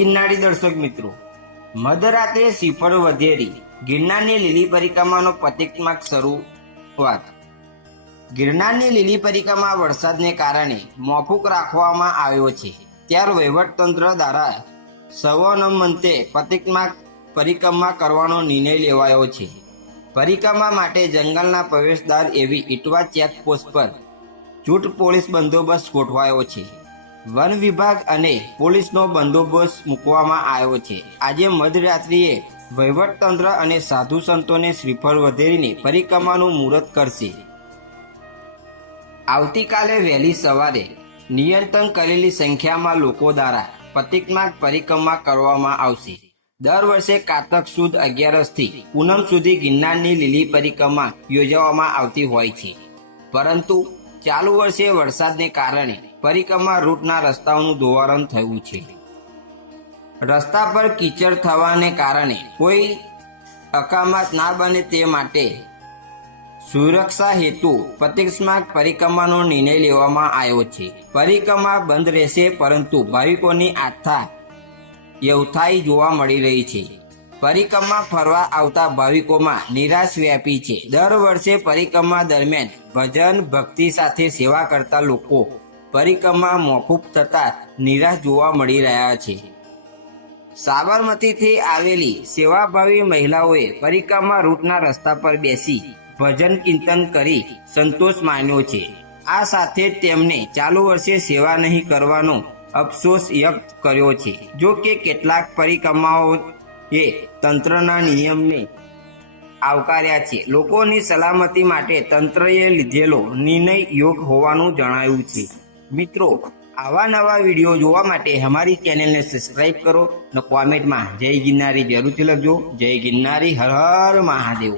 ગિરનારી દર્શક મિત્રો, મધરાત્રે શ્રીફળ વધેરી ગિરનારની લીલી પરિક્રમાનો પ્રતિકમાર્ગ શરૂઆત. ગિરનારની લીલી પરિક્રમા વરસાદને કારણે મોકૂફ રાખવામાં આવ્યો છે. ત્યારે વહીવટતંત્ર દ્વારા સર્વાનુમતે પ્રતિકમાર્ગ પરિક્રમા કરવાનો નિર્ણય લેવાયો છે. પરિક્રમા માટે જંગલના પ્રવેશદ્વાર એવી ઇટવા ચેકપોસ્ટ પર ચૂંટ પોલીસ બંદોબસ્ત ગોઠવાયો છે. વન વિભાગ અને પોલીસનો બંદોબસ્ત મૂકવામાં આવ્યો છે. આજે મધરાત્રિએ વહીવટતંત્ર અને સાધુ સંતોને શ્રીફળ વધેરીને પરિક્રમાનું મુહૂર્ત કરશે. આવતીકાલે વહેલી સવારે નિયંત્રણ કરેલી સંખ્યામાં લોકો દ્વારા પ્રતિકમાર્ગ પરિક્રમા કરવામાં આવશે. દર વર્ષે કારતક સુદ 11થી પૂનમ સુધી ગિરનારની લીલી પરિક્રમા યોજવામાં આવતી હોય છે. પરંતુ ચાલુ વર્ષે વરસાદને કારણે પરિક્રમા રૂટના રસ્તાઓનું ધોવાણ થયું છે. રસ્તા પર કીચડ થવાને કારણે કોઈ અકસ્માત ના બને તે માટે સુરક્ષા હેતુ પ્રતિકમાર્ગ પરિક્રમાનો નિર્ણય લેવામાં આવ્યો છે. પરિક્રમા બંધ રહેશે, પરંતુ ભાવિકોની આસ્થા યથાવત જોવા મળી રહી છે. પરિક્રમા ફરવા આવતા ભાવિકોમાં નિરાશ વ્યાપી છે. દર વર્ષે પરિક્રમા દરમિયાન ભજન ભક્તિ સાથે સેવા કરતા લોકો પરિક્રમા મોકૂફ થતા નિરાશ જોવા મળી રહ્યા છે. સાબરમતીથી આવેલી સેવાભાવી મહિલાઓએ પરિક્રમા રૂટના રસ્તા પર બેસી ભજન કીર્તન કરી સંતોષ માન્યો છે. આ સાથે જ તેમને ચાલુ વર્ષે સેવા નહીં કરવાનો અફસોસ વ્યક્ત કર્યો છે. જો કે કેટલાક પરિક્રમાઓએ તંત્રના નિયમને આવકાર્યા છે. લોકોની સલામતી માટે તંત્રએ લીધેલો નિર્ણય યોગ્ય હોવાનું જણાવ્યું છે. મિત્રો, આવા નવા વિડીયો જોવા માટે અમારી ચેનલને સબસ્ક્રાઈબ કરો અને કોમેન્ટમાં જય ગિરનારી જરૂરથી લખજો. જય ગિરનારી, હર હર મહાદેવ.